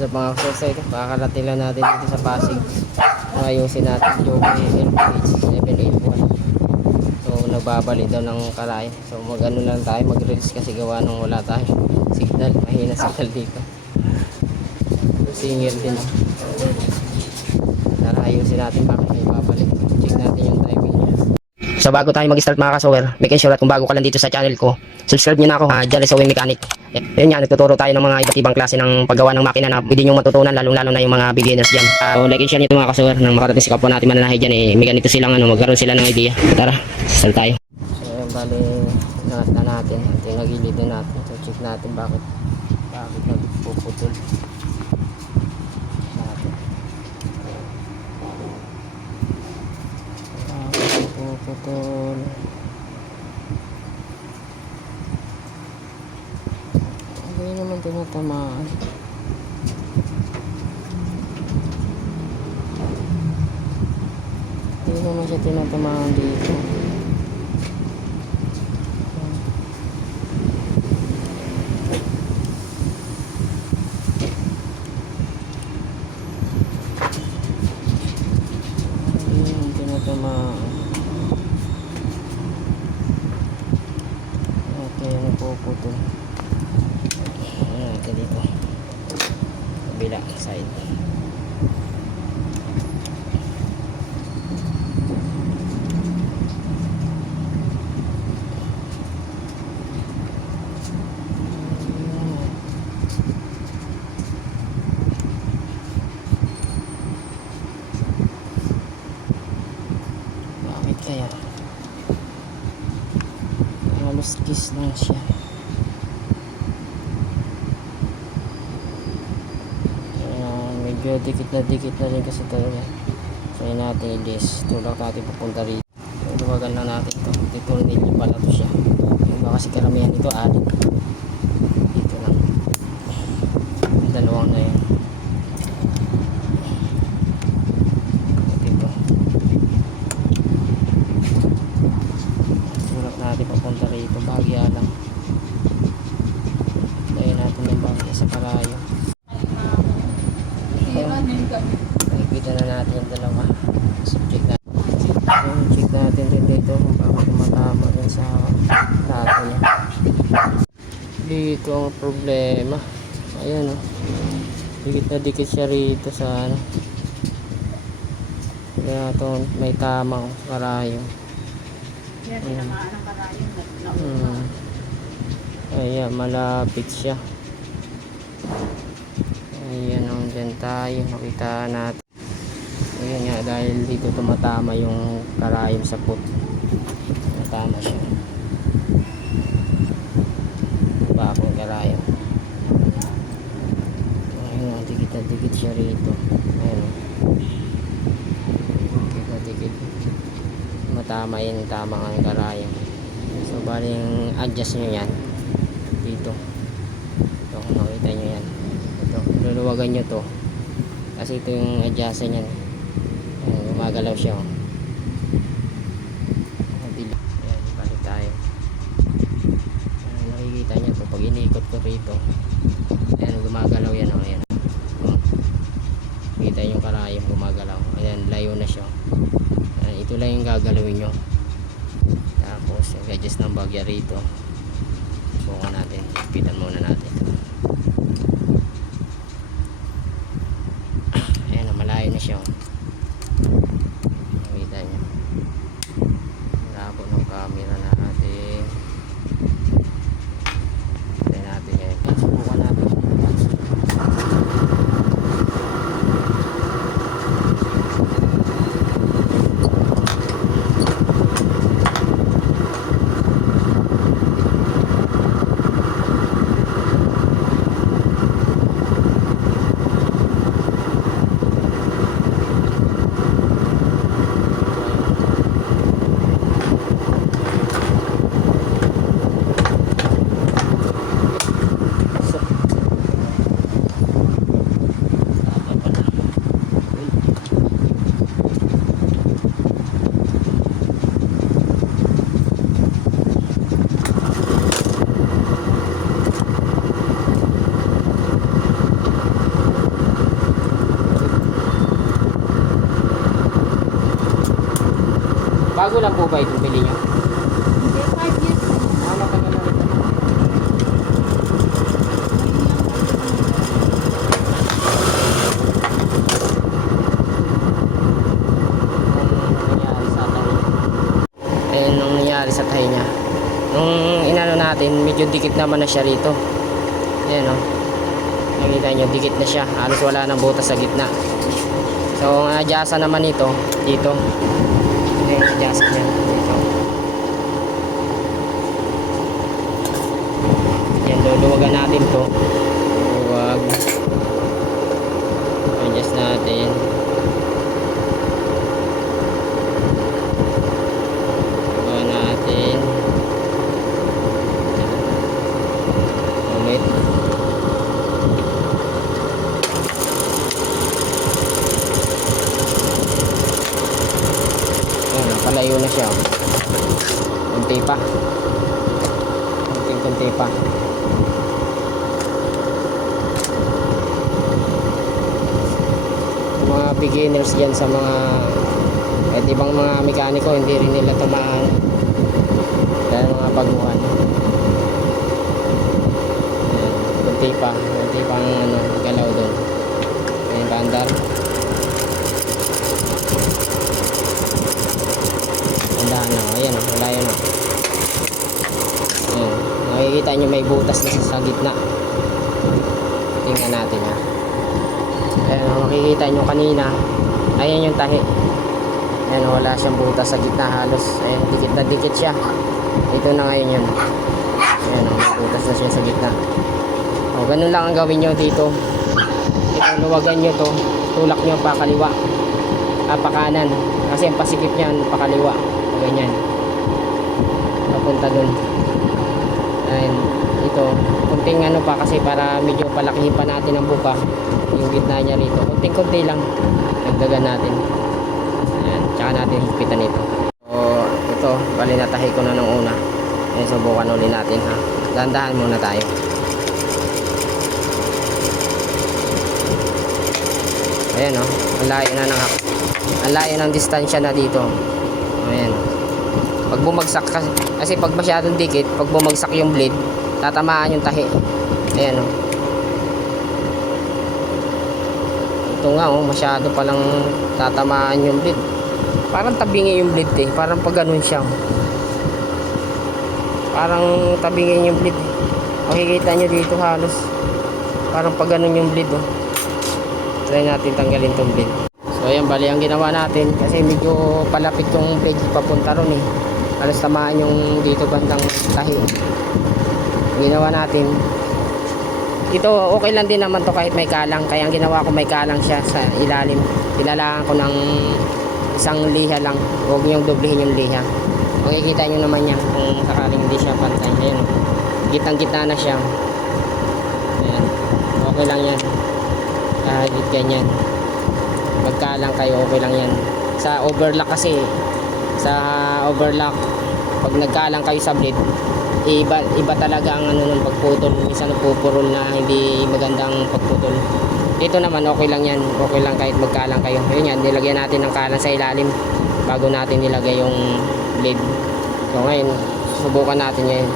What's up mga kasosay? Pakakarating lang natin dito sa Pasig. Ayusin natin yung LPH 781. So nagbabalik daw ng kalay. So mag ano lang tayo, mag-release kasi gawa nung wala tayo signal, mahina signal dito. Singil din. Tara ayusin natin bakit may babalik. Check natin yung timing niya. So bago tayo mag-start mga kasower, make sure at kung bago ka lang dito sa channel ko, subscribe nyo na ako, Jale Sewing Mechanic. Yan nga, nagtuturo tayo ng mga iba't ibang klase ng paggawa ng makina na pwede nyo matutunan, lalong-lalo na yung mga beginners dyan. So like and share nyo mga kasower, nang makarating sa kapwa natin mananahe dyan, may ganito silang magkaroon sila ng idea. Tara, start tayo. So bali, nangat na natin, tinagilid na natin, so check natin bakit nagpuputol. Putol. Hindi naman tinatamaan. Hindi naman siya tinatamaan dito. Hindi naman tinatamaan. Puputol. Ayan natin dito kabila side. Bakit kaya halos kiss lang siya. Medyo dikit na rin kasi talaga. So yun natin i-list. Tulak natin papunta rito. Luwagan lang natin ito. Titornilyo pala ito siya. Yung ba kasi karamihan ito adik. Dito lang. Dalawang na yun. Dito. Tulak natin papunta rito. Bahagya lang. Tayo natin yung bahagya sa kalayo. Nakikita na natin yung dalawa. So check natin rin dito kung bakit matama rin sa lato niya. Dito ang problema. Ayan o. Dikit na dikit siya rito sa ano. Kaya ito may tamang karayo. Ayan, malapit siya. Ayan ang dyan tayo, makita natin. Ayan nga, dahil dito tumatama yung karayom sa put. Tumatama siya. Bakong karayom. Ayan nga, dikit siya rito. Ayan. Dikit. Matama yun, tama ang karayom. So, baling adjust nyo yan. Dito. Ito, kung makita nyo yan. Luluwagan nyo to kasi ito yung adjust niyan. Gumagalaw siya. Ayan, balik tayo. Nakikita nyo to pag inikot ko rito. Ayan, gumagalaw yan. Ayan. Kita yung karayom gumagalaw. Ayan, layo na siya. Ayan, ito lang yung gagalawin nyo. Tapos adjust ng bagya rito. Subukan natin, ipitan muna natin. Malayo na siya. Nakita niyo. Labo ng camera natin. Try natin yan. Subukan natin. Bago lang po ba itong bili nyo? Hindi, 5 years na. Ah, matagal na rin. Ayun ang nangyari sa tahi niya. Nung inano natin, medyo dikit naman na siya rito. Ayan o. Nakita nyo, dikit na siya. Halos wala nang butas sa gitna. So, ang adjasa naman ito, dito. Ito yung adjasa niya. Dito. Yan, luluwagan natin to. Luwag. Adjust natin. Luwagan natin. Ulit. Napalayo na siya. Kunti pa. Kunti pa. Mga beginners dyan sa mga ibang mga mekaniko, hindi rin nila tumaan dahil mga baguhan. Kunti pa ang ano, galaw doon. Ayan, bandar. Tandaan lang, ayan o, wala yun o. Ayan, nakikita nyo may butas na sa gitna. Tingnan natin ha. Ayan o, makikita nyo kanina, ayan yung tahi. Ayan o, wala siyang butas sa gitna halos. Ayan, dikit na dikit siya. Ito na ngayon yun. Ayan o, may butas na siya sa gitna. O, ganun lang ang gawin nyo dito. Ito, luwagan nyo to, tulak nyo pa kaliwa, pa kanan, kasi ang pasikip nyan pa kaliwa, ganyan, papunta dun. Ayan, ito, kunting ano pa kasi para medyo palakihin pa natin ang buka, yung gitna nya rito, kunting-kunti lang, nagdagan natin. Ayan, tsaka natin higpitan ito. So, ito, bali natahi ko na ng una. Ayan, subukan ulit natin ha, dahan-dahan muna tayo. Ayan o, ang layo na ng ang layo ng distansya na dito. Ayan. Pag bumagsak kasi pag masyadong dikit, pag bumagsak yung blade, tatamaan yung tahi. Ayan o. Ito nga o, masyado palang tatamaan yung blade. Parang tabingi yung blade eh. Parang pag ganun siya. Parang tabingi yung blade. Makikita nyo dito halos. Parang pag ganun yung blade o. Try natin tanggalin tong blade. So ayan, bali ang ginawa natin kasi medyo palapit yung blade papunta ron eh. Halos tamaan yung dito bandang tahi. Ang ginawa natin, ito okay lang din naman to kahit may kalang. Kaya ang ginawa ko may kalang siya sa ilalim. Ilalaan ko ng isang liha lang. Huwag niyong doblehin yung liha. Makikita nyo naman yan kung sakaling hindi siya pantay. Ayan, gitang-gitna na siya. Ayan, okay lang yan. Kahit ganyan, magkalang kayo, okay lang yan. Sa overlock kasi, sa overlock, pag nagkalang kayo sa blade, iba talaga ang ano ng pagputol. Minsan nagpupurol na hindi magandang pagputol. Ito naman okay lang yan, okay lang kahit magkalang kayo. Yun yan, nilagyan natin ng kalang sa ilalim bago natin nilagay yung blade. So ngayon, subukan natin yan.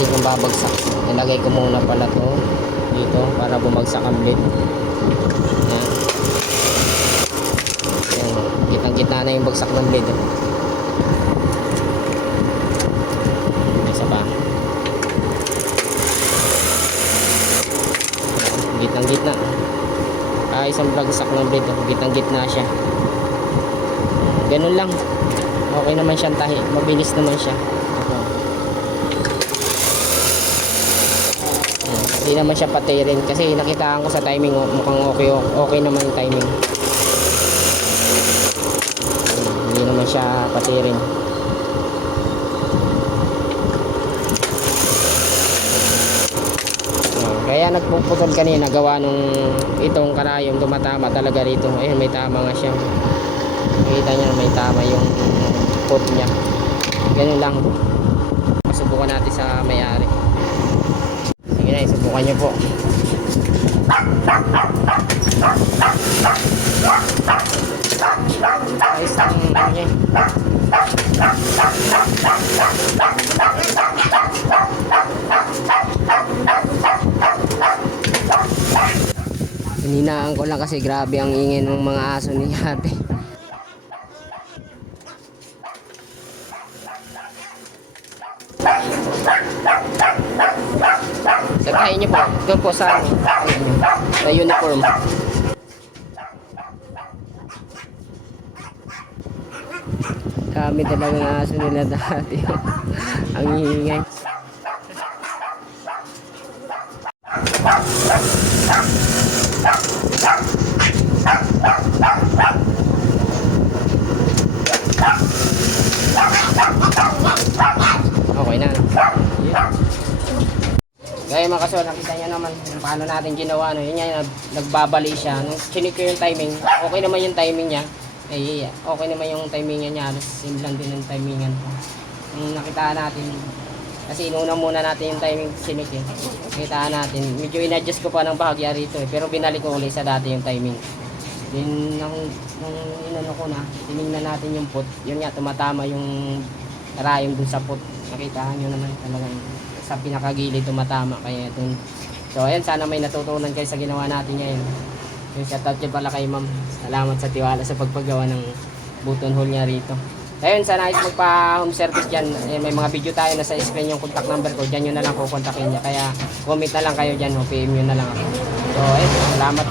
Kung babagsak, nilagay ko muna pala to dito para bumagsak ang blade. Yan. Yan. Kitang-kita na yung bagsak ng blade. Isa pa. Gitang-gitna. Isang bagsak ng blade. Gitang-gitna siya. Ganun lang. Okay naman siyang tahi. Mabilis naman siya. Hindi naman siya patirin kasi nakitaan ko sa timing mukhang okay naman yung timing. Hindi naman siya patirin. Kaya nagpuputol kanina gawa nung itong karayom tumatama talaga rito. Ayun, may tama nga siya. Nakita niya may tama yung pot niya. Ganun lang. Subukan natin sa may-ari. Sige na, subukan nyo po. Ayos ang ano niya. Hininaan ko lang kasi grabe ang ingay ng mga aso ni ate. Sakayin niyo po. Doon po sa ano, sa uniform. Kami talagang aso nila dati. Ang ingay. Okay na. Yeah. Gaya mga kasol, nakita niya naman kung paano natin ginawa. Yun nga, nagbabali siya. Nung chinik ko yung timing, okay naman yung timing niya. Okay naman yung timing niya. Same lang din ang timingan ko. Nung nakita natin, kasi inuna muna natin yung timing chinik eh. Nakita natin, medyo in-adjust ko pa ng bahagya rito eh. Pero binalik ko ulit sa dati yung timing. Then, nung inano ko na, tinignan natin yung put. Yun nga, tumatama yung rayong dun sa put. Nakita nyo naman talagang sa pinakagilid tumatama. Kaya itong, so ayan, sana may natutunan kayo sa ginawa natin ngayon. Yung shoutout nyo pala kay ma'am. Salamat sa tiwala sa pagpagawa ng button hole niya rito. Ayun, sana nais magpa-home service dyan. May mga video tayo na sa screen yung contact number ko. Dyan nyo na lang kukontakin niya. Kaya comment na lang kayo dyan o PM nyo na lang ako. So ayun, salamat.